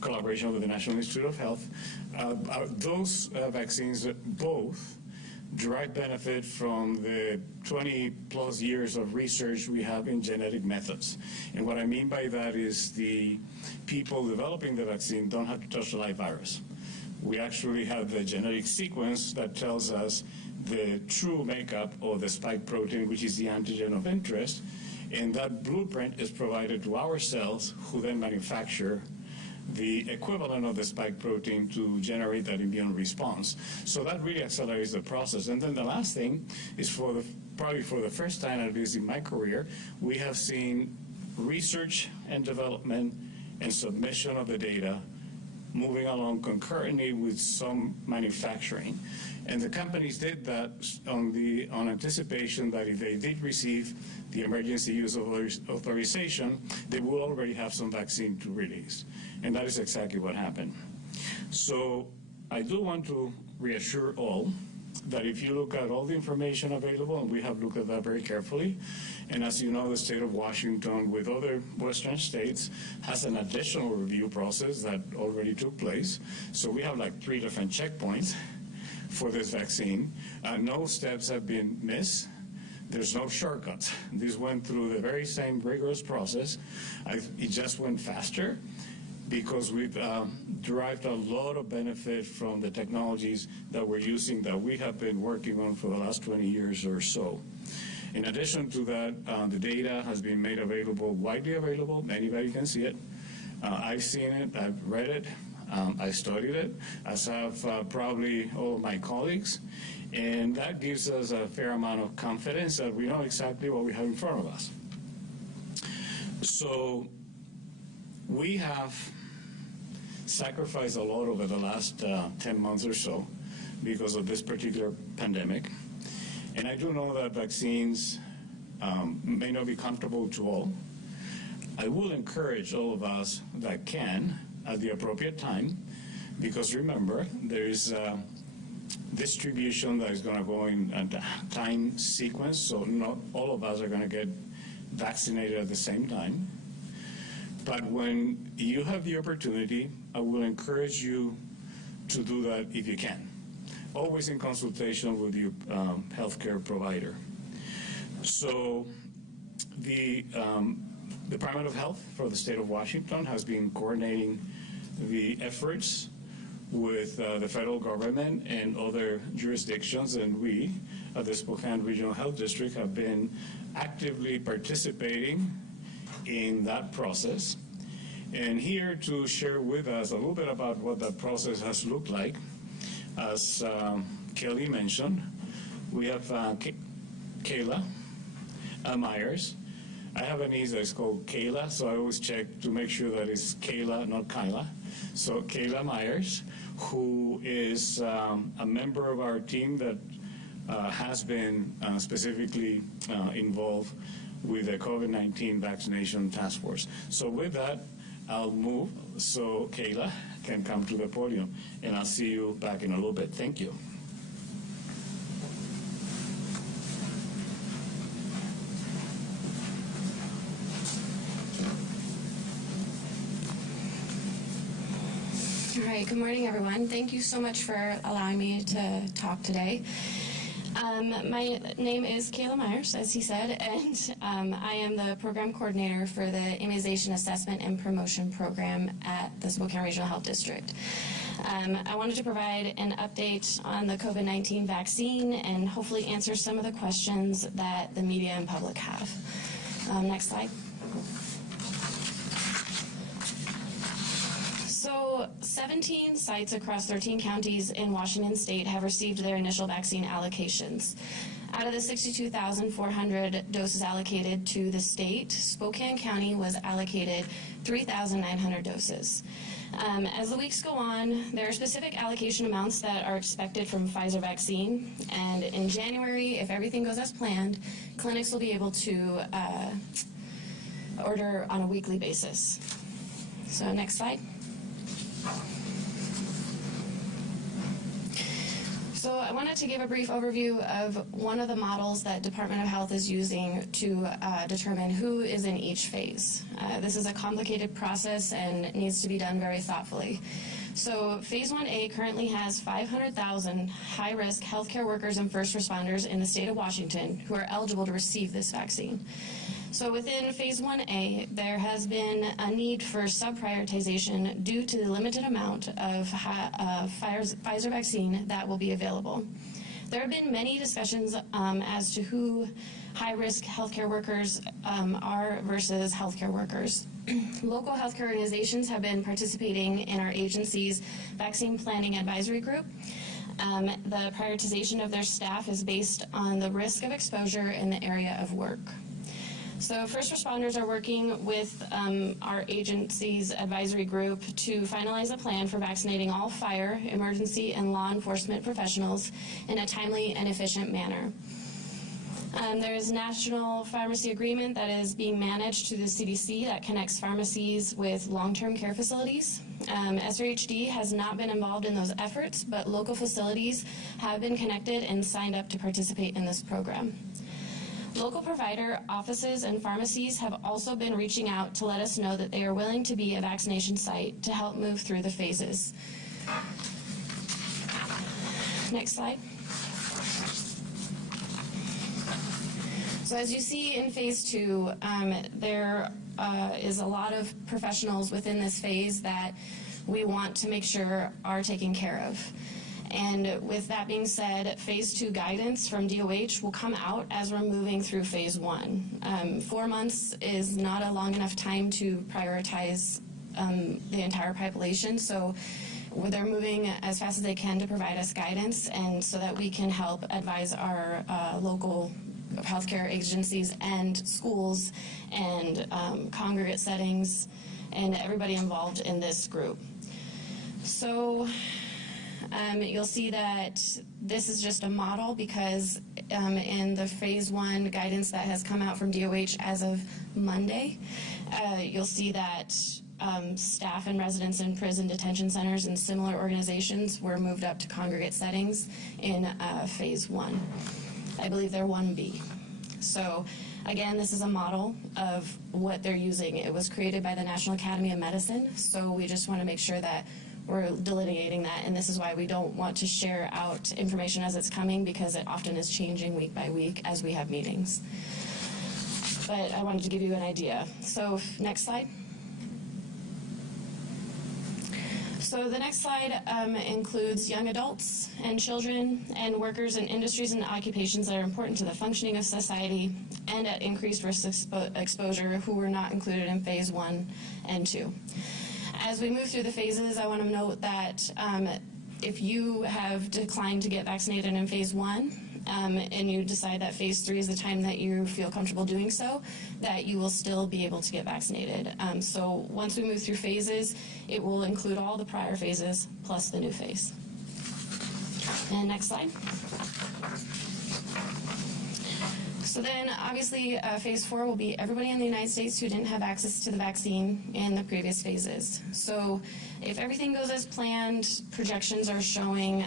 collaboration with the National Institute of Health. Those vaccines both derive benefit from the 20 plus years of research we have in genetic methods. And what I mean by that is the people developing the vaccine don't have to touch the live virus. We actually have the genetic sequence that tells us the true makeup of the spike protein, which is the antigen of interest, and that blueprint is provided to our cells, who then manufacture the equivalent of the spike protein to generate that immune response. So that really accelerates the process. And then the last thing is probably for the first time, at least in my career, we have seen research and development and submission of the data moving along concurrently with some manufacturing. And the companies did that on anticipation that if they did receive the emergency use authorization, they will already have some vaccine to release. And that is exactly what happened. So I do want to reassure all that if you look at all the information available, and we have looked at that very carefully, and as you know, the state of Washington, with other Western states, has an additional review process that already took place. So we have like 3 different checkpoints for this vaccine. No steps have been missed. There's no shortcuts. This went through the very same rigorous process. It just went faster because we've derived a lot of benefit from the technologies that we're using that we have been working on for the last 20 years or so. In addition to that, the data has been made available, widely available. Anybody can see it. I've seen it. I've read it. I studied it, as have probably all of my colleagues. And that gives us a fair amount of confidence that we know exactly what we have in front of us. So we have sacrificed a lot over the last 10 months or so because of this particular pandemic. And I do know that vaccines may not be comfortable to all. I will encourage all of us that can at the appropriate time, because remember, there is distribution that is going to go in a time sequence, so not all of us are going to get vaccinated at the same time. But when you have the opportunity, I will encourage you to do that if you can, always in consultation with your healthcare provider. So the Department of Health for the state of Washington has been coordinating the efforts with the federal government and other jurisdictions, and we at the Spokane Regional Health District have been actively participating in that process. And here to share with us a little bit about what that process has looked like, as Kelly mentioned, we have Kayla Myers. I have a niece that's called Kayla, so I always check to make sure that it's Kayla, not Kyla. So Kayla Myers, who is a member of our team that has been specifically involved with the COVID-19 vaccination task force. So with that, I'll move so Kayla can come to the podium, and I'll see you back in a little bit. Thank you. All right, good morning, everyone. Thank you so much for allowing me to talk today. My name is Kayla Myers, as he said, and I am the program coordinator for the Immunization Assessment and Promotion Program at the Spokane Regional Health District. I wanted to provide an update on the COVID-19 vaccine and hopefully answer some of the questions that the media and public have. Next slide. So 17 sites across 13 counties in Washington state have received their initial vaccine allocations. Out of the 62,400 doses allocated to the state, Spokane County was allocated 3,900 doses. As the weeks go on, there are specific allocation amounts that are expected from Pfizer vaccine, and in January, if everything goes as planned, clinics will be able to order on a weekly basis. So next slide. So I wanted to give a brief overview of one of the models that Department of Health is using to determine who is in each phase. This is a complicated process and needs to be done very thoughtfully. So Phase 1A currently has 500,000 high-risk healthcare workers and first responders in the state of Washington who are eligible to receive this vaccine. So within Phase 1A, there has been a need for subprioritization due to the limited amount of Pfizer vaccine that will be available. There have been many discussions as to who high-risk healthcare workers are versus healthcare workers. Local healthcare organizations have been participating in our agency's vaccine planning advisory group. The prioritization of their staff is based on the risk of exposure in the area of work. So first responders are working with our agency's advisory group to finalize a plan for vaccinating all fire, emergency, and law enforcement professionals in a timely and efficient manner. There is a national pharmacy agreement that is being managed through the CDC that connects pharmacies with long-term care facilities. SRHD has not been involved in those efforts, but local facilities have been connected and signed up to participate in this program. Local provider offices and pharmacies have also been reaching out to let us know that they are willing to be a vaccination site to help move through the phases. Next slide. So as you see in Phase 2, there is a lot of professionals within this phase that we want to make sure are taken care of. And with that being said, Phase 2 guidance from DOH will come out as we're moving through Phase 1. 4 months is not a long enough time to prioritize the entire population, so they're moving as fast as they can to provide us guidance, and so that we can help advise our local healthcare agencies and schools and congregate settings and everybody involved in this group. So you'll see that this is just a model because in the Phase 1 guidance that has come out from DOH as of Monday, you'll see that staff and residents in prison detention centers and similar organizations were moved up to congregate settings in Phase 1. I believe they're 1B. So again, this is a model of what they're using. It was created by the National Academy of Medicine, so we just want to make sure that we're delineating that, and this is why we don't want to share out information as it's coming, because it often is changing week by week as we have meetings. But I wanted to give you an idea. So next slide. So the next slide includes young adults and children and workers in industries and occupations that are important to the functioning of society and at increased risk exposure who were not included in Phase 1 and 2. As we move through the phases, I want to note that if you have declined to get vaccinated in Phase 1, and you decide that Phase 3 is the time that you feel comfortable doing so, that you will still be able to get vaccinated. So once we move through phases, it will include all the prior phases plus the new phase. And next slide. So then, obviously, Phase 4 will be everybody in the United States who didn't have access to the vaccine in the previous phases. So if everything goes as planned, projections are showing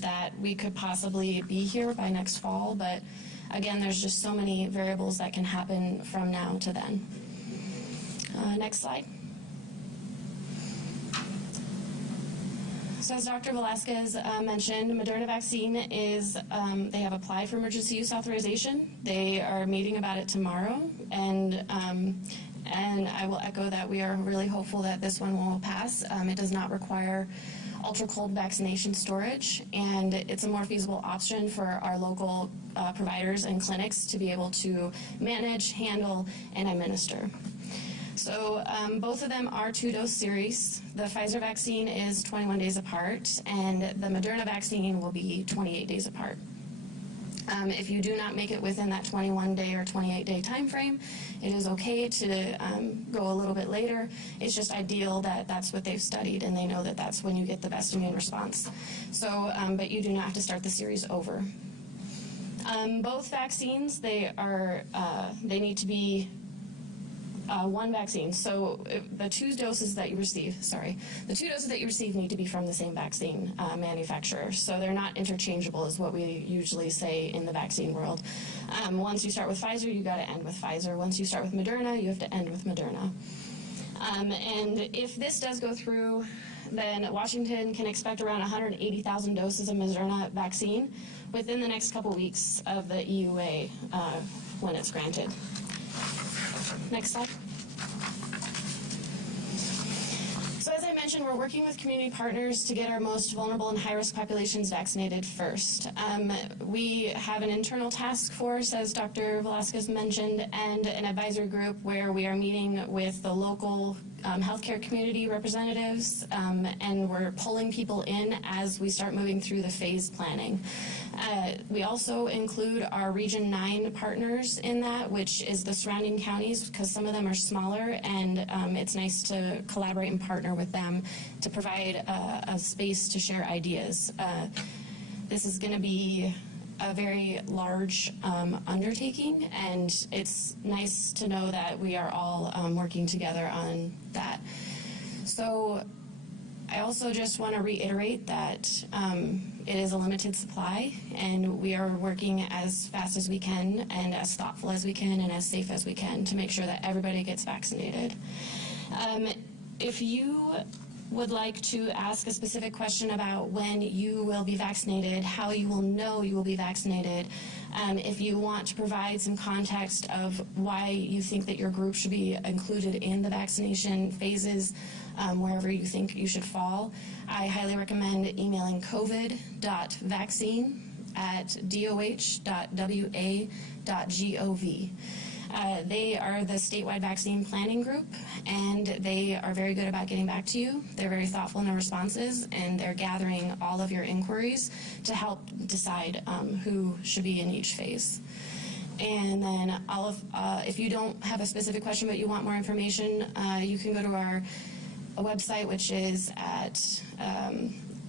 that we could possibly be here by next fall, but again, there's just so many variables that can happen from now to then. Next slide. So as Dr. Velasquez mentioned, Moderna Vaccine is, they have applied for emergency use authorization. They are meeting about it tomorrow, and I will echo that we are really hopeful that this one will pass. It does not require ultra-cold vaccination storage, and it's a more feasible option for our local providers and clinics to be able to manage, handle, and administer. So both of them are 2-dose series. The Pfizer vaccine is 21 days apart, and the Moderna vaccine will be 28 days apart. If you do not make it within that 21-day or 28-day time frame, it is okay to go a little bit later. It's just ideal that that's what they've studied, and they know that that's when you get the best immune response. So, but you do not have to start the series over. Both vaccines, they need to be one vaccine. So the two doses that you receive need to be from the same vaccine manufacturer. So they're not interchangeable, is what we usually say in the vaccine world. Once you start with Pfizer, you got to end with Pfizer. Once you start with Moderna, you have to end with Moderna. And if this does go through, then Washington can expect around 180,000 doses of Moderna vaccine within the next couple weeks of the EUA when it's granted. Next slide. So as I mentioned, we're working with community partners to get our most vulnerable and high-risk populations vaccinated first. We have an internal task force, as Dr. Velasquez mentioned, and an advisory group where we are meeting with the local healthcare community representatives, and we're pulling people in as we start moving through the phase planning. We also include our Region 9 partners in that, which is the surrounding counties, because some of them are smaller, and it's nice to collaborate and partner with them to provide a space to share ideas. This is going to be a very large undertaking, and it's nice to know that we are all working together on that. So I also just want to reiterate that it is a limited supply, and we are working as fast as we can and as thoughtful as we can and as safe as we can to make sure that everybody gets vaccinated. If you would like to ask a specific question about when you will be vaccinated, how you will know you will be vaccinated, if you want to provide some context of why you think that your group should be included in the vaccination phases, wherever you think you should fall, I highly recommend emailing covid.vaccine@doh.wa.gov. They are the statewide vaccine planning group, and they are very good about getting back to you. They're very thoughtful in their responses, and they're gathering all of your inquiries to help decide who should be in each phase. And then if you don't have a specific question but you want more information, you can go to our website, which is at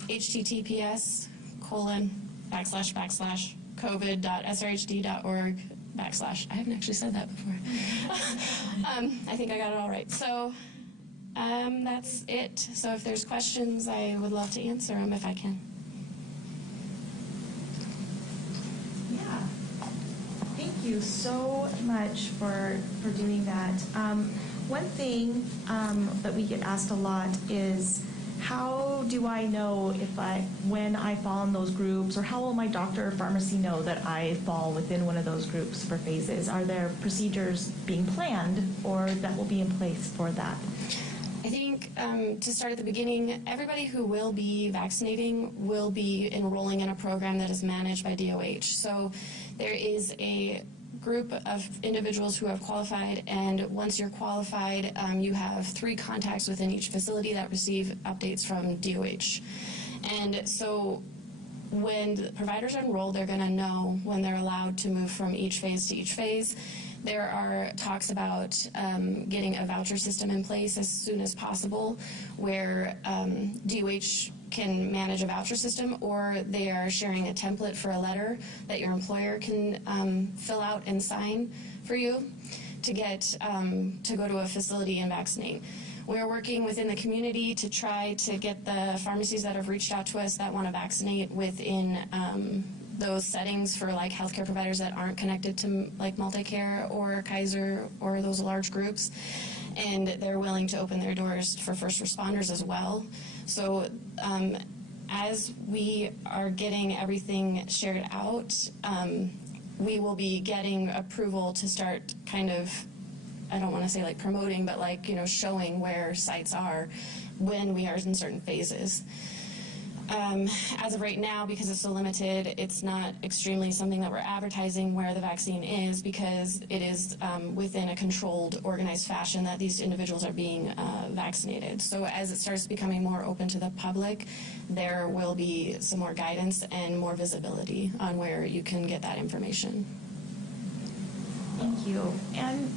https://covid.srhd.org/ I haven't actually said that before. I think I got it all right. So that's it. So if there's questions, I would love to answer them if I can. Yeah. Thank you so much for doing that. One thing that we get asked a lot is, how do I know when I fall in those groups, or how will my doctor or pharmacy know that I fall within one of those groups for phases? Are there procedures being planned or that will be in place for that? I think to start at the beginning, everybody who will be vaccinating will be enrolling in a program that is managed by DOH. So there is a group of individuals who have qualified, and once you're qualified, you have 3 contacts within each facility that receive updates from DOH. And so when the providers are enrolled, they're going to know when they're allowed to move from each phase to each phase. There are talks about getting a voucher system in place as soon as possible, where DOH can manage a voucher system, or they are sharing a template for a letter that your employer can fill out and sign for you to get to go to a facility and vaccinate. We're working within the community to try to get the pharmacies that have reached out to us that want to vaccinate within those settings for like healthcare providers that aren't connected to like Multicare or Kaiser or those large groups, and they're willing to open their doors for first responders as well. So as we are getting everything shared out, we will be getting approval to start kind of, I don't want to say like promoting, but like, showing where sites are when we are in certain phases. As of right now, because it's so limited, it's not extremely something that we're advertising where the vaccine is, because it is within a controlled, organized fashion that these individuals are being vaccinated. So as it starts becoming more open to the public, there will be some more guidance and more visibility on where you can get that information. Thank you. And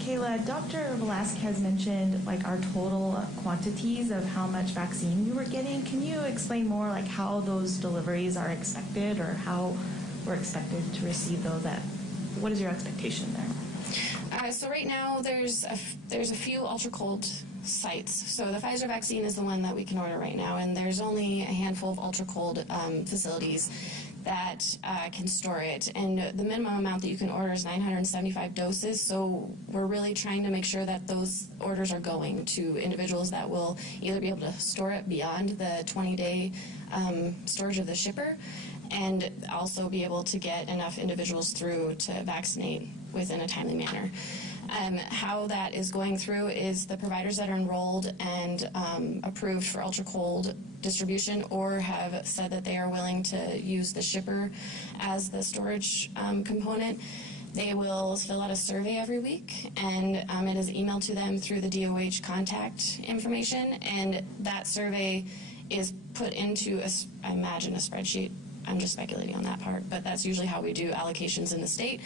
Kayla, Dr. Velasquez mentioned like our total quantities of how much vaccine we were getting. Can you explain more like how those deliveries are expected, or how we're expected to receive those? What is your expectation there? So right now there's a few ultra cold sites. So the Pfizer vaccine is the one that we can order right now, and there's only a handful of ultra cold facilities that can store it. And the minimum amount that you can order is 975 doses. So we're really trying to make sure that those orders are going to individuals that will either be able to store it beyond the 20-day storage of the shipper, and also be able to get enough individuals through to vaccinate within a timely manner. How that is going through is the providers that are enrolled and approved for ultra cold distribution or have said that they are willing to use the shipper as the storage component. They will fill out a survey every week, and it is emailed to them through the DOH contact information, and that survey is put into, I imagine, a spreadsheet. I'm just speculating on that part, but that's usually how we do allocations in the state.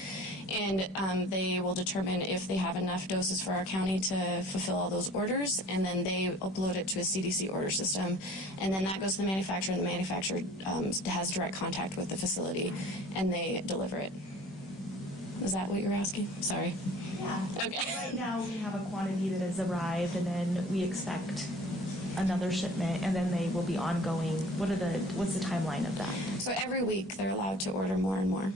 And they will determine if they have enough doses for our county to fulfill all those orders, and then they upload it to a CDC order system. And then that goes to the manufacturer, and the manufacturer has direct contact with the facility, and they deliver it. Is that what you were asking? Sorry. Yeah. Okay. Right now, we have a quantity that has arrived, and then we expect another shipment, and then they will be ongoing. What's the timeline of that? So every week they're allowed to order more and more.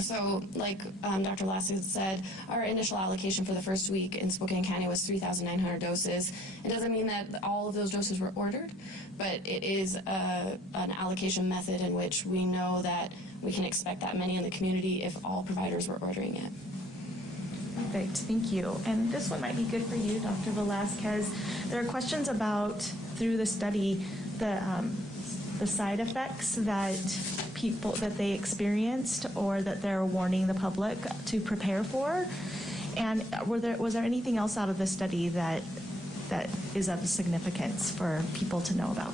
So like Dr. Lassie said, our initial allocation for the first week in Spokane County was 3,900 doses. It doesn't mean that all of those doses were ordered, but it is an allocation method in which we know that we can expect that many in the community if all providers were ordering it. Perfect, thank you. And this one might be good for you, Dr. Velasquez. There are questions about, through the study, the side effects that they experienced or that they're warning the public to prepare for. And was there anything else out of the study that is of significance for people to know about?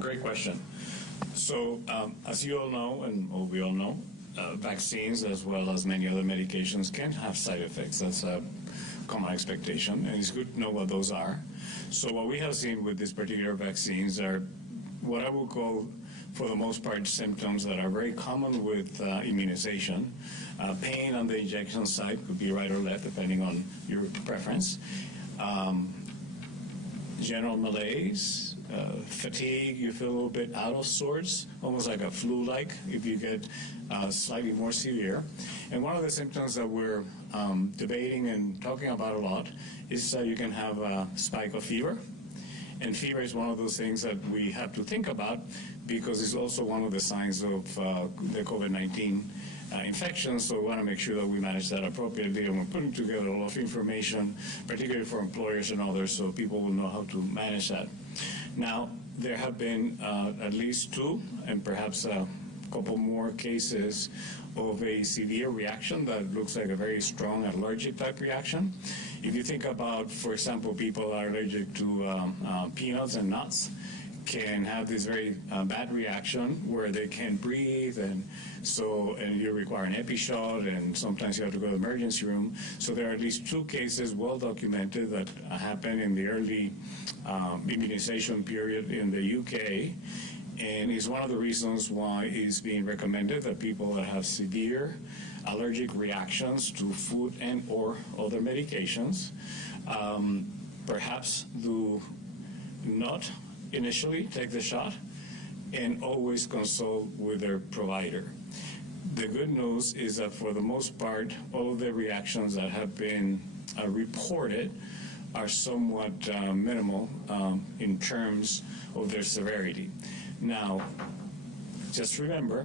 Great question. So as you all know, and we all know, vaccines as well as many other medications can have side effects. That's a common expectation, and it's good to know what those are. So what we have seen with these particular vaccines are what I would call, for the most part, symptoms that are very common with immunization. Pain on the injection site could be right or left, depending on your preference. General malaise, fatigue, you feel a little bit out of sorts, almost like a flu-like if you get slightly more severe. And one of the symptoms that we're debating and talking about a lot is you can have a spike of fever. And fever is one of those things that we have to think about because it's also one of the signs of the COVID-19 infection, so we want to make sure that we manage that appropriately, and we're putting together a lot of information, particularly for employers and others, so people will know how to manage that. Now, there have been at least 2 and perhaps a couple more cases of a severe reaction that looks like a very strong allergic type reaction. If you think about, for example, people are allergic to peanuts and nuts, can have this very bad reaction where they can't breathe, and you require an epi shot, and sometimes you have to go to the emergency room. So there are at least 2 cases well documented that happened in the early immunization period in the UK, and it's one of the reasons why it's being recommended that people that have severe allergic reactions to food and or other medications perhaps do not initially take the shot and always consult with their provider. The good news is that for the most part, all of the reactions that have been reported are somewhat minimal in terms of their severity. Now, just remember,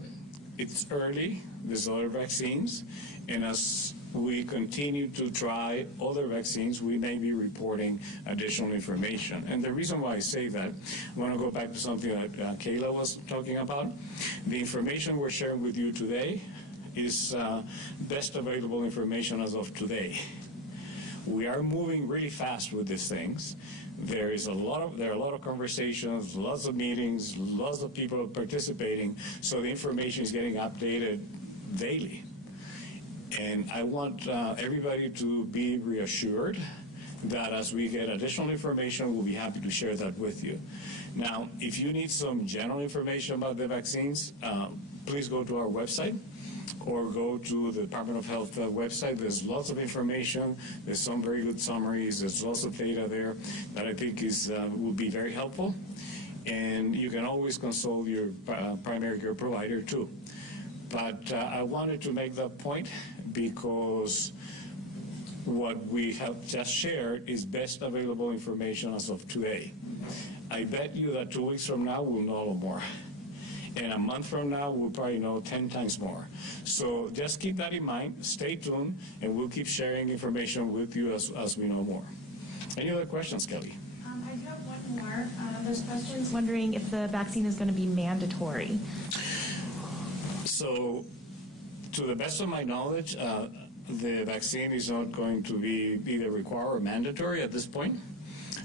it's early, there's other vaccines, and as we continue to try other vaccines, we may be reporting additional information. And the reason why I say that, I want to go back to something that Kayla was talking about. The information we're sharing with you today is best available information as of today. We are moving really fast with these things. There are a lot of conversations, lots of meetings, lots of people participating, so the information is getting updated daily. And I want everybody to be reassured that as we get additional information, we'll be happy to share that with you. Now, if you need some general information about the vaccines, please go to our website. or go to the Department of Health website. There's lots of information. There's some very good summaries. There's lots of data there that I think will be very helpful. And you can always consult your primary care provider too. But I wanted to make that point because what we have just shared is best available information as of today. I bet you that 2 weeks from now we'll know more. And a month from now, we'll probably know 10 times more. So just keep that in mind, stay tuned, and we'll keep sharing information with you as we know more. Any other questions, Kelly? I do have one more. There's questions wondering if the vaccine is going to be mandatory. So to the best of my knowledge, the vaccine is not going to be either required or mandatory at this point.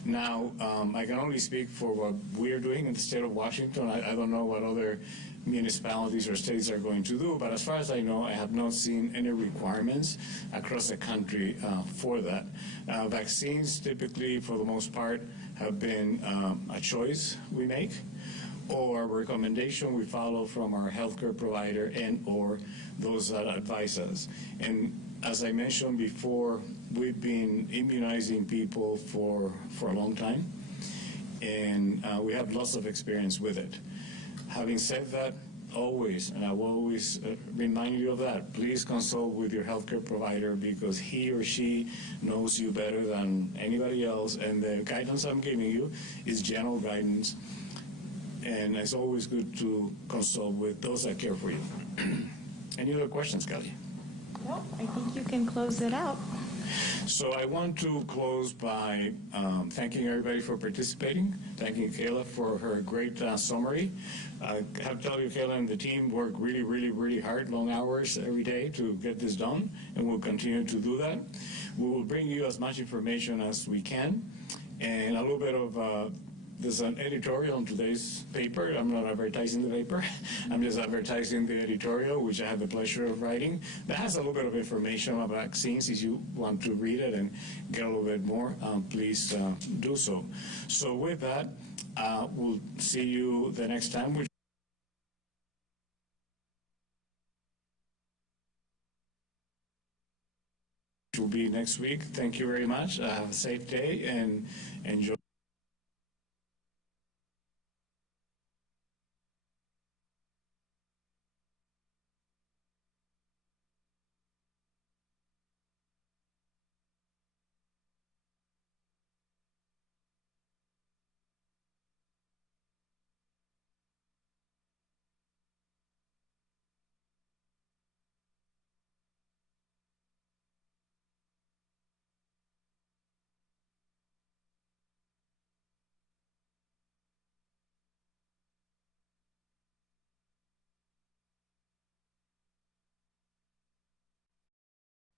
Now, I can only speak for what we're doing in the state of Washington. I don't know what other municipalities or states are going to do, but as far as I know, I have not seen any requirements across the country for that. Vaccines typically, for the most part, have been a choice we make or a recommendation we follow from our healthcare provider and or those that advise us. And as I mentioned before, we've been immunizing people for a long time, and we have lots of experience with it. Having said that, always, and I will always remind you of that, please consult with your healthcare provider because he or she knows you better than anybody else, and the guidance I'm giving you is general guidance, and it's always good to consult with those that care for you. Any other questions, Kelly? Well, I think you can close it out. So I want to close by thanking everybody for participating, thanking Kayla for her great summary. I have to tell you, Kayla and the team work really, really, really hard, long hours every day to get this done, and we'll continue to do that. We will bring you as much information as we can, and a little bit of there's an editorial in today's paper. I'm not advertising the paper. I'm just advertising the editorial, which I have the pleasure of writing. That has a little bit of information about vaccines. If you want to read it and get a little bit more, please do so. So with that, we'll see you the next time. Which will be next week. Thank you very much. Have a safe day and enjoy.